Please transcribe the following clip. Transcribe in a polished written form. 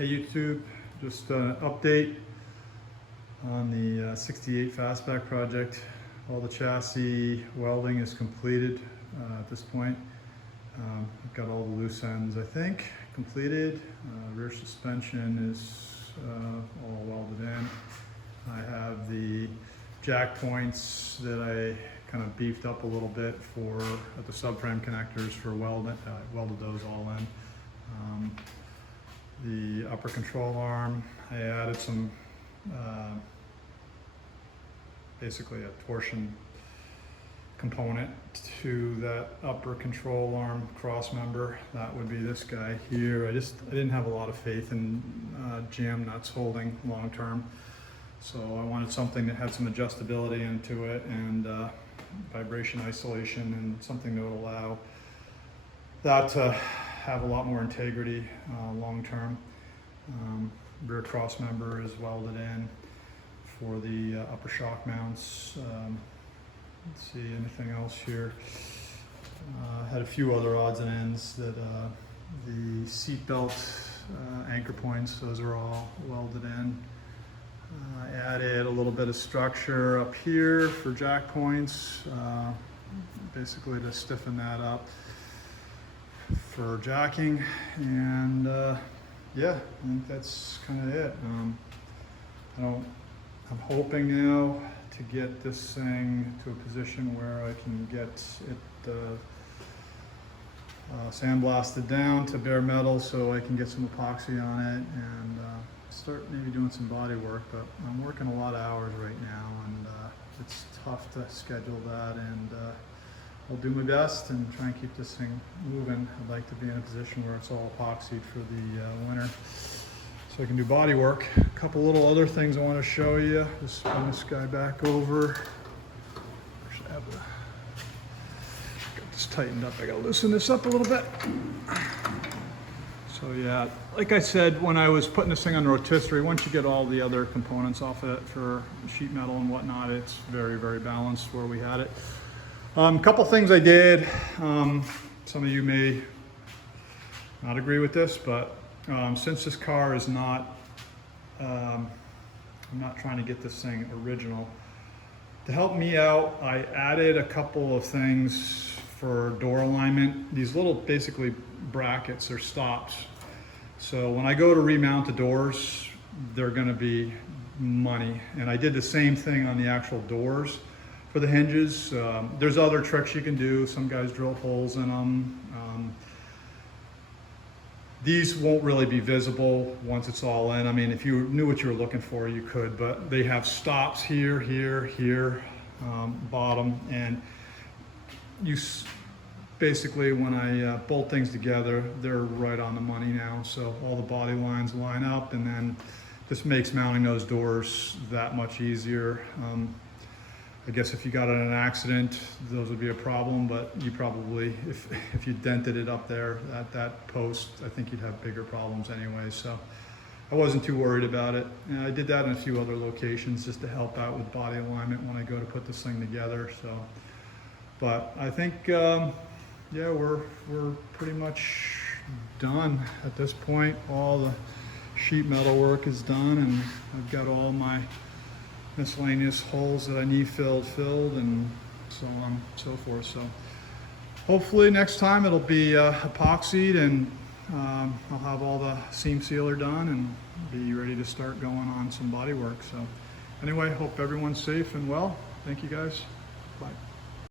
Hey YouTube, just an update on the 68 Fastback project. All the chassis welding is completed at this point. I've got all the loose ends, I think, completed. Rear suspension is all welded in. I have the jack points that I kind of beefed up a little bit at the subframe connectors for welding. I welded those all in. The upper control arm, I added some, basically a torsion component to that upper control arm cross member. That would be this guy here. I didn't have a lot of faith in jam nuts holding long term. So I wanted something that had some adjustability into it and vibration isolation, and something that would allow that to have a lot more integrity long term. Rear cross member is welded in for the upper shock mounts. Let's see, anything else here? Had a few other odds and ends that the seat belt anchor points, those are all welded in. I added a little bit of structure up here for jack points, basically to stiffen that up for jacking, and yeah, I think that's kind of it. I'm hoping now to get this thing to a position where I can get it sandblasted down to bare metal, so I can get some epoxy on it and start maybe doing some body work. But I'm working a lot of hours right now, and it's tough to schedule that, and I'll do my best and try and keep this thing moving. I'd like to be in a position where it's all epoxied for the winter, so I can do body work. A couple little other things I want to show you. Just spin this guy back over. Should I have got this tightened up. I gotta loosen this up a little bit. So yeah, like I said, when I was putting this thing on the rotisserie, once you get all the other components off of it for sheet metal and whatnot, it's very, very balanced where we had it. A couple things I did. Some of you may not agree with this, but since this car is not, I'm not trying to get this thing original. To help me out, I added a couple of things for door alignment. These little, basically, brackets or stops. So when I go to remount the doors, they're gonna be money. And I did the same thing on the actual doors for the hinges. There's other tricks you can do. Some guys drill holes in them. These won't really be visible once it's all in. I mean, if you knew what you were looking for, you could, but they have stops here, here, bottom, and basically when I bolt things together, they're right on the money now. So all the body lines line up, and then this makes mounting those doors that much easier. I guess if you got in an accident, those would be a problem, but you probably, if you dented it up there at that post, I think you'd have bigger problems anyway. So I wasn't too worried about it. And I did that in a few other locations just to help out with body alignment when I go to put this thing together. So, but I think, yeah, we're pretty much done at this point. All the sheet metal work is done, and I've got all my miscellaneous holes that I need filled, and so on and so forth. So hopefully next time it'll be epoxied, and I'll have all the seam sealer done and be ready to start going on some body work. So anyway, hope everyone's safe and well. Thank you guys. Bye.